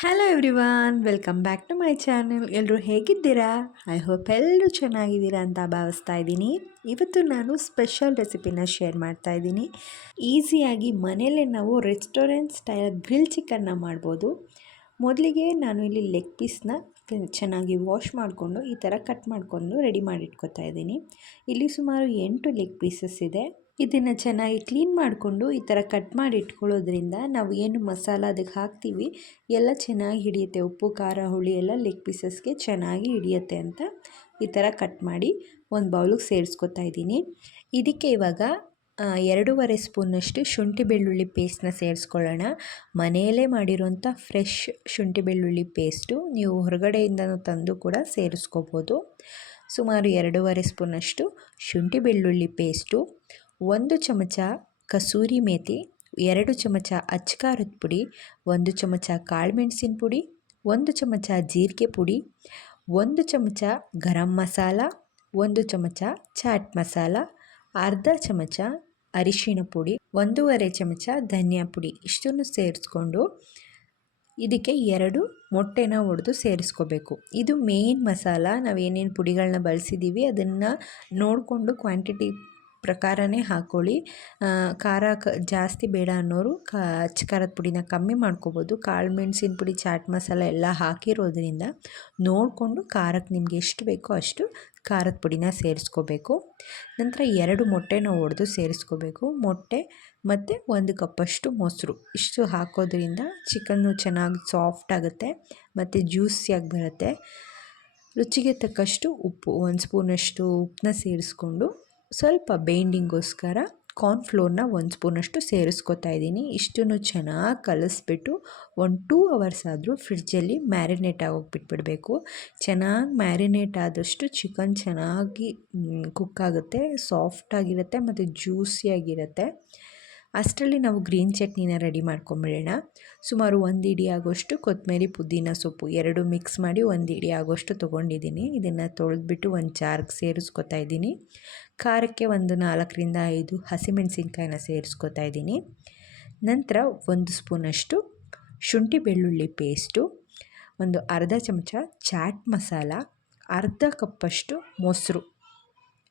Hello everyone welcome back to my channel ಎಲ್ಲರೂ ಹೇಗಿದ್ದೀರಾ? I hope ಎಲ್ಲರೂ ಚೆನ್ನಾಗಿದ್ದೀರಾ ಅಂತ ಭಾವಿಸ್ತಾ ಇದ್ದೀನಿ. ಇವತ್ತು ನಾನು ಸ್ಪೆಷಲ್ ರೆಸಿಪಿನ ಶೇರ್ ಮಾಡ್ತಾ ಇದ್ದೀನಿ. ಈಸಿಯಾಗಿ ಮನೆಯಲ್ಲೇ ನಾವು ರೆಸ್ಟೋರೆಂಟ್ ಸ್ಟೈಲ್ ಗ್ರಿಲ್ ಚಿಕನ್ನ ಮಾಡ್ಬೋದು. ಮೊದಲಿಗೆ ನಾನು ಇಲ್ಲಿ ಲೆಗ್ ಪೀಸ್ನ ಚೆನ್ನಾಗಿ ವಾಶ್ ಮಾಡಿಕೊಂಡು ಈ ಥರ ಕಟ್ ಮಾಡಿಕೊಂಡು ರೆಡಿ ಮಾಡಿ ಇಟ್ಕೊತಾ ಇದ್ದೀನಿ. ಇಲ್ಲಿ ಸುಮಾರು ಎಂಟು ಲೆಗ್ ಪೀಸಸ್ ಇದೆ. ಇದನ್ನು ಚೆನ್ನಾಗಿ ಕ್ಲೀನ್ ಮಾಡಿಕೊಂಡು ಈ ಥರ ಕಟ್ ಮಾಡಿ ಇಟ್ಕೊಳ್ಳೋದ್ರಿಂದ ನಾವು ಏನು ಮಸಾಲ ಅದಕ್ಕೆ ಹಾಕ್ತೀವಿ, ಎಲ್ಲ ಚೆನ್ನಾಗಿ ಹಿಡಿಯುತ್ತೆ. ಉಪ್ಪು, ಖಾರ, ಹುಳಿ ಎಲ್ಲ ಲೆಗ್ ಪೀಸಸ್ಗೆ ಚೆನ್ನಾಗಿ ಹಿಡಿಯುತ್ತೆ ಅಂತ ಈ ಥರ ಕಟ್ ಮಾಡಿ ಒಂದು ಬೌಲಿಗೆ ಸೇರಿಸ್ಕೊತಾ ಇದ್ದೀನಿ. ಇದಕ್ಕೆ ಇವಾಗ ಎರಡೂವರೆ ಸ್ಪೂನಷ್ಟು ಶುಂಠಿ ಬೆಳ್ಳುಳ್ಳಿ ಪೇಸ್ಟ್ನ ಸೇರಿಸ್ಕೊಳ್ಳೋಣ. ಮನೆಯಲ್ಲೇ ಮಾಡಿರೋಂಥ ಫ್ರೆಶ್ ಶುಂಠಿ ಬೆಳ್ಳುಳ್ಳಿ ಪೇಸ್ಟು ನೀವು ಹೊರಗಡೆಯಿಂದನೂ ತಂದು ಕೂಡ ಸೇರಿಸ್ಕೋಬೋದು. ಸುಮಾರು ಎರಡೂವರೆ ಸ್ಪೂನಷ್ಟು ಶುಂಠಿ ಬೆಳ್ಳುಳ್ಳಿ ಪೇಸ್ಟು ಒಂದು ಚಮಚ ಕಸೂರಿ ಮೇಥಿ ಎರಡು ಚಮಚ ಅಚ್ಕಾರದ ಪುಡಿ, ಒಂದು ಚಮಚ ಕಾಳುಮೆಣಸಿನ ಪುಡಿ, ಒಂದು ಚಮಚ ಜೀರಿಗೆ ಪುಡಿ, ಒಂದು ಚಮಚ ಗರಂ ಮಸಾಲ, ಒಂದು ಚಮಚ ಚಾಟ್ ಮಸಾಲ, ಅರ್ಧ ಚಮಚ ಅರಿಶಿಣ ಪುಡಿ, ಒಂದೂವರೆ ಚಮಚ ಧನಿಯಾ ಪುಡಿ ಇಷ್ಟನ್ನು ಸೇರಿಸ್ಕೊಂಡು ಇದಕ್ಕೆ ಎರಡು ಮೊಟ್ಟೆನ ಒಡೆದು ಸೇರಿಸ್ಕೋಬೇಕು. ಇದು ಮೇನ್ ಮಸಾಲ. ನಾವೇನೇನು ಪುಡಿಗಳನ್ನ ಬಳಸಿದ್ದೀವಿ ಅದನ್ನು ನೋಡಿಕೊಂಡು ಕ್ವಾಂಟಿಟಿ ಪ್ರಕಾರನೇ ಹಾಕ್ಕೊಳ್ಳಿ ಖಾರ ಕ, ಜಾಸ್ತಿ ಬೇಡ ಅನ್ನೋರು ಕಾ ಖಾರದ ಪುಡಿನ ಕಮ್ಮಿ ಮಾಡ್ಕೋಬೋದು. ಕಾಳು ಮೆಣಸಿನ ಪುಡಿ, ಚಾಟ್ ಮಸಾಲ ಎಲ್ಲ ಹಾಕಿರೋದ್ರಿಂದ ನೋಡಿಕೊಂಡು ಖಾರಕ್ಕೆ ನಿಮಗೆ ಎಷ್ಟು ಬೇಕೋ ಅಷ್ಟು ಖಾರದ ಪುಡಿನ ಸೇರಿಸ್ಕೋಬೇಕು. ನಂತರ ಎರಡು ಮೊಟ್ಟೆನ ಒಡೆದು ಸೇರಿಸ್ಕೋಬೇಕು. ಮೊಟ್ಟೆ ಮತ್ತು ಒಂದು ಕಪ್ಪಷ್ಟು ಮೊಸರು. ಇಷ್ಟು ಹಾಕೋದ್ರಿಂದ ಚಿಕನ್ನು ಚೆನ್ನಾಗಿ ಸಾಫ್ಟ್ ಆಗುತ್ತೆ ಮತ್ತು ಜ್ಯೂಸಿಯಾಗಿ ಬರುತ್ತೆ. ರುಚಿಗೆ ತಕ್ಕಷ್ಟು ಉಪ್ಪು, ಒಂದು ಸ್ಪೂನಷ್ಟು ಉಪ್ಪನ್ನ ಸೇರಿಸ್ಕೊಂಡು ಸ್ವಲ್ಪ ಬೇಂಡಿಂಗೋಸ್ಕರ ಕಾರ್ನ್ಫ್ಲೋರ್ನ ಒಂದು ಸ್ಪೂನಷ್ಟು ಸೇರಿಸ್ಕೊತಾ ಇದ್ದೀನಿ. ಇಷ್ಟನ್ನು ಚೆನ್ನಾಗಿ ಕಲಿಸ್ಬಿಟ್ಟು ಒಂದು ಟೂ ಅವರ್ಸ್ ಆದರೂ ಫ್ರಿಡ್ಜಲ್ಲಿ ಮ್ಯಾರಿನೇಟ್ ಆಗೋಗ್ಬಿಟ್ಬಿಡಬೇಕು. ಚೆನ್ನಾಗಿ ಮ್ಯಾರಿನೇಟ್ ಆದಷ್ಟು ಚಿಕನ್ ಚೆನ್ನಾಗಿ ಕುಕ್ ಆಗುತ್ತೆ ಸಾಫ್ಟಾಗಿರುತ್ತೆ ಮತ್ತು ಜ್ಯೂಸಿಯಾಗಿರುತ್ತೆ ಅಷ್ಟರಲ್ಲಿ ನಾವು ಗ್ರೀನ್ ಚಟ್ನಿನ ರೆಡಿ ಮಾಡ್ಕೊಂಬಿಡೋಣ. ಸುಮಾರು ಒಂದು ಇಡಿ ಆಗೋಷ್ಟು ಕೊತ್ತಂಬರಿ ಪುದೀನ ಸೊಪ್ಪು ಎರಡು ಮಿಕ್ಸ್ ಮಾಡಿ ಒಂದು ಇಡಿ ಆಗೋಷ್ಟು ತೊಗೊಂಡಿದ್ದೀನಿ. ಇದನ್ನು ತೊಳೆದ್ಬಿಟ್ಟು ಒಂದು ಚಾರ್ಕ್ ಸೇರಿಸ್ಕೊತಾ ಇದ್ದೀನಿ. ಖಾರಕ್ಕೆ ಒಂದು ನಾಲ್ಕರಿಂದ ಐದು ಹಸಿಮೆಣಸಿನ್ಕಾಯಿನ ಸೇರಿಸ್ಕೊತಾ ಇದ್ದೀನಿ. ನಂತರ ಒಂದು ಸ್ಪೂನಷ್ಟು ಶುಂಠಿ ಬೆಳ್ಳುಳ್ಳಿ ಪೇಸ್ಟು, ಒಂದು ಅರ್ಧ ಚಮಚ ಚಾಟ್ ಮಸಾಲ, ಅರ್ಧ ಕಪ್ಪಷ್ಟು ಮೊಸರು.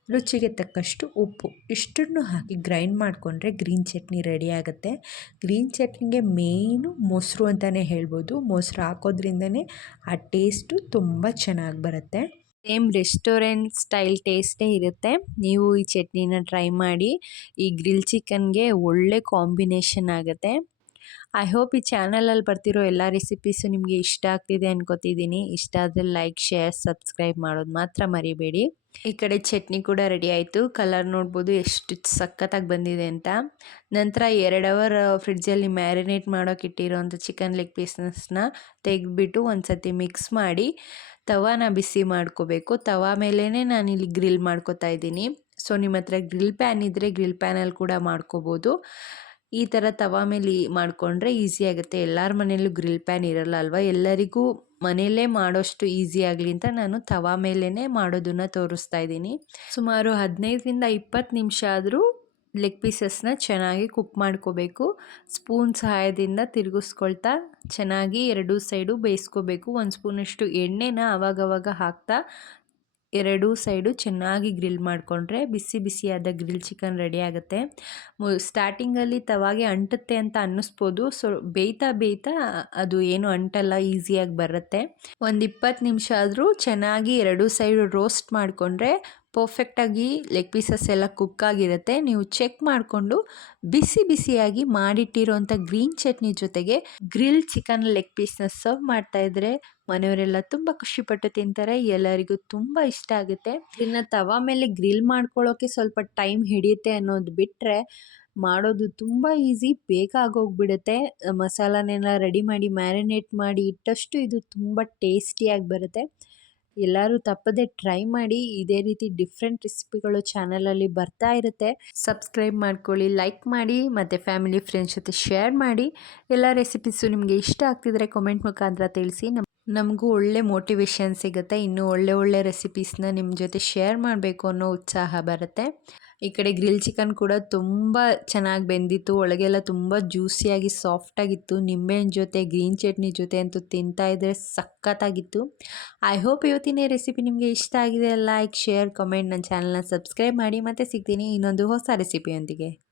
ರುಚಿಗೆ ತಕ್ಕಷ್ಟು ಉಪ್ಪು. ಇಷ್ಟನ್ನು ಹಾಕಿ ಗ್ರೈಂಡ್ ಮಾಡಿಕೊಂಡ್ರೆ ಗ್ರೀನ್ ಚಟ್ನಿ ರೆಡಿ ಆಗುತ್ತೆ. ಗ್ರೀನ್ ಚಟ್ನಿಗೆ ಮೇಯ್ನು ಮೊಸರು ಅಂತಲೇ ಹೇಳ್ಬೋದು. ಮೊಸರು ಹಾಕೋದ್ರಿಂದನೇ ಆ ಟೇಸ್ಟು ತುಂಬ ಚೆನ್ನಾಗಿ ಬರುತ್ತೆ. ಸೇಮ್ ರೆಸ್ಟೋರೆಂಟ್ ಸ್ಟೈಲ್ ಟೇಸ್ಟೇ ಇರುತ್ತೆ. ನೀವು ಈ ಚಟ್ನಿನ ಟ್ರೈ ಮಾಡಿ. ಈ ಗ್ರಿಲ್ ಚಿಕನ್ಗೆ ಒಳ್ಳೆ ಕಾಂಬಿನೇಷನ್ ಆಗುತ್ತೆ. ಐ ಹೋಪ್ ಈ ಚಾನಲಲ್ಲಿ ಬರ್ತಿರೋ ಎಲ್ಲ ರೆಸಿಪೀಸು ನಿಮಗೆ ಇಷ್ಟ ಆಗ್ತಿದೆ ಅನ್ಕೋತಿದ್ದೀನಿ ಇಷ್ಟ ಆದರೆ ಲೈಕ್ ಶೇರ್ ಸಬ್ಸ್ಕ್ರೈಬ್ ಮಾಡೋದು ಮಾತ್ರ ಮರಿಬೇಡಿ. ಈ ಕಡೆ ಚಟ್ನಿ ಕೂಡ ರೆಡಿ ಆಯಿತು. ಕಲರ್ ನೋಡ್ಬೋದು ಎಷ್ಟು ಸಖತ್ತಾಗಿ ಬಂದಿದೆ ಅಂತ. ನಂತರ ಎರಡು ಅವರ್ ಫ್ರಿಡ್ಜಲ್ಲಿ ಮ್ಯಾರಿನೇಟ್ ಮಾಡೋಕೆ ಇಟ್ಟಿರೋಂಥ ಚಿಕನ್ ಲೆಗ್ ಪೀಸಸ್ನ ತೆಗೆದ್ಬಿಟ್ಟು ಒಂದು ಸತಿ ಮಿಕ್ಸ್ ಮಾಡಿ ತವಾನ ಬಿಸಿ ಮಾಡ್ಕೋಬೇಕು. ತವಾ ಮೇಲೇ ನಾನಿಲ್ಲಿ ಗ್ರಿಲ್ ಮಾಡ್ಕೋತಾ ಇದ್ದೀನಿ. ಸೊ ನಿಮ್ಮ ಹತ್ರ ಗ್ರಿಲ್ ಪ್ಯಾನ್ ಇದ್ದರೆ ಗ್ರಿಲ್ ಪ್ಯಾನಲ್ಲಿ ಕೂಡ ಮಾಡ್ಕೋಬೋದು. ಈ ಥರ ತವಾ ಮೇಲೆ ಮಾಡಿಕೊಂಡ್ರೆ ಈಸಿ ಆಗುತ್ತೆ. ಎಲ್ಲರ ಮನೆಯಲ್ಲೂ ಗ್ರಿಲ್ ಪ್ಯಾನ್ ಇರಲ್ಲ ಅಲ್ವಾ ಎಲ್ಲರಿಗೂ ಮನೆಯಲ್ಲೇ ಮಾಡೋಷ್ಟು ಈಸಿ ಆಗಲಿ ಅಂತ ನಾನು ತವಾ ಮೇಲೇ ಮಾಡೋದನ್ನು ತೋರಿಸ್ತಾ ಇದ್ದೀನಿ. ಸುಮಾರು ಹದಿನೈದರಿಂದ ಇಪ್ಪತ್ತು ನಿಮಿಷ ಆದರೂ ಲೆಗ್ ಪೀಸಸ್ನ ಚೆನ್ನಾಗಿ ಕುಕ್ ಮಾಡ್ಕೋಬೇಕು. ಸ್ಪೂನ್ ಸಹಾಯದಿಂದ ತಿರುಗಿಸ್ಕೊಳ್ತಾ ಚೆನ್ನಾಗಿ ಎರಡೂ ಸೈಡು ಬೇಯಿಸ್ಕೋಬೇಕು. ಒಂದು ಸ್ಪೂನಷ್ಟು ಎಣ್ಣೆನ ಆವಾಗವಾಗ ಹಾಕ್ತಾ ಎರಡೂ ಸೈಡು ಚೆನ್ನಾಗಿ ಗ್ರಿಲ್ ಮಾಡಿಕೊಂಡ್ರೆ ಬಿಸಿ ಬಿಸಿಯಾದ ಗ್ರಿಲ್ ಚಿಕನ್ ರೆಡಿ ಆಗುತ್ತೆ. ಸ್ಟಾರ್ಟಿಂಗಲ್ಲಿ ತವಾಗೆ ಅಂಟುತ್ತೆ ಅಂತ ಅನ್ನಿಸ್ಬೋದು. ಸೊ, ಬೇಯ್ತಾ ಬೇಯ್ತಾ ಅದು ಏನು ಅಂಟಲ್ಲ, ಈಸಿಯಾಗಿ ಬರುತ್ತೆ. ಒಂದು ಇಪ್ಪತ್ತು ನಿಮಿಷ ಆದರೂ ಚೆನ್ನಾಗಿ ಎರಡೂ ಸೈಡು ರೋಸ್ಟ್ ಮಾಡಿಕೊಂಡ್ರೆ ಪರ್ಫೆಕ್ಟಾಗಿ ಲೆಗ್ ಪೀಸಸ್ ಎಲ್ಲ ಕುಕ್ ಆಗಿರುತ್ತೆ. ನೀವು ಚೆಕ್ ಮಾಡಿಕೊಂಡು ಬಿಸಿ ಬಿಸಿಯಾಗಿ ಮಾಡಿಟ್ಟಿರೋಂಥ ಗ್ರೀನ್ ಚಟ್ನಿ ಜೊತೆಗೆ ಗ್ರಿಲ್ ಚಿಕನ್ ಲೆಗ್ ಪೀಸ್ನ ಸರ್ವ್ ಮಾಡ್ತಾ ಇದ್ರೆ ಮನೆಯವರೆಲ್ಲ ತುಂಬ ಖುಷಿಪಟ್ಟು ತಿಂತಾರೆ. ಎಲ್ಲರಿಗೂ ತುಂಬ ಇಷ್ಟ ಆಗುತ್ತೆ. ಇದನ್ನು ತವಾ ಮೇಲೆ ಗ್ರಿಲ್ ಮಾಡ್ಕೊಳ್ಳೋಕೆ ಸ್ವಲ್ಪ ಟೈಮ್ ಹಿಡಿಯುತ್ತೆ ಅನ್ನೋದು ಬಿಟ್ಟರೆ ಮಾಡೋದು ತುಂಬ ಈಸಿ ಬೇಗ ಆಗೋಗ್ಬಿಡುತ್ತೆ. ಮಸಾಲನೆಲ್ಲ ರೆಡಿ ಮಾಡಿ ಮ್ಯಾರಿನೇಟ್ ಮಾಡಿ ಇಟ್ಟಷ್ಟು ಇದು ತುಂಬ ಟೇಸ್ಟಿಯಾಗಿ ಬರುತ್ತೆ. ಎಲ್ಲರೂ ತಪ್ಪದೆ ಟ್ರೈ ಮಾಡಿ ಇದೇ ರೀತಿ ಡಿಫ್ರೆಂಟ್ ರೆಸಿಪಿಗಳು ಚಾನಲಲ್ಲಿ ಬರ್ತಾ ಇರುತ್ತೆ. ಸಬ್ಸ್ಕ್ರೈಬ್ ಮಾಡ್ಕೊಳ್ಳಿ ಲೈಕ್ ಮಾಡಿ, ಮತ್ತು ಫ್ಯಾಮಿಲಿ ಫ್ರೆಂಡ್ಸ್ ಜೊತೆ ಶೇರ್ ಮಾಡಿ. ಎಲ್ಲ ರೆಸಿಪೀಸು ನಿಮಗೆ ಇಷ್ಟ ಆಗ್ತಿದ್ರೆ ಕಮೆಂಟ್ ಮುಖಾಂತರ ತಿಳಿಸಿ. ನಮಗೂ ಒಳ್ಳೆ ಮೋಟಿವೇಶನ್ ಸಿಗುತ್ತೆ. ಇನ್ನೂ ಒಳ್ಳೆ ಒಳ್ಳೆ ರೆಸಿಪೀಸ್ನ ನಿಮ್ಮ ಜೊತೆ ಶೇರ್ ಮಾಡಬೇಕು ಅನ್ನೋ ಉತ್ಸಾಹ ಬರುತ್ತೆ. ಈ ಕಡೆ ಗ್ರಿಲ್ ಚಿಕನ್ ಕೂಡ ತುಂಬ ಚೆನ್ನಾಗಿ ಬೆಂದಿತ್ತು. ಒಳಗೆಲ್ಲ ತುಂಬ ಜ್ಯೂಸಿಯಾಗಿ ಸಾಫ್ಟಾಗಿತ್ತು ನಿಂಬೆಹಣ್ಣು ಜೊತೆ, ಗ್ರೀನ್ ಚಟ್ನಿ ಜೊತೆ ಅಂತೂ ತಿಂತಾ ಇದ್ರೆ ಸಖತ್ತಾಗಿತ್ತು. ಐ ಹೋಪ್ ಇವತ್ತಿನ ರೆಸಿಪಿ ನಿಮಗೆ ಇಷ್ಟ ಆಗಿದೆ. Like, share, comment. ನನ್ನ ಚಾನಲ್ನ ಸಬ್ಸ್ಕ್ರೈಬ್ ಮಾಡಿ ಮತ್ತೆ ಸಿಗ್ತೀನಿ ಇನ್ನೊಂದು ಹೊಸ ರೆಸಿಪಿಯೊಂದಿಗೆ.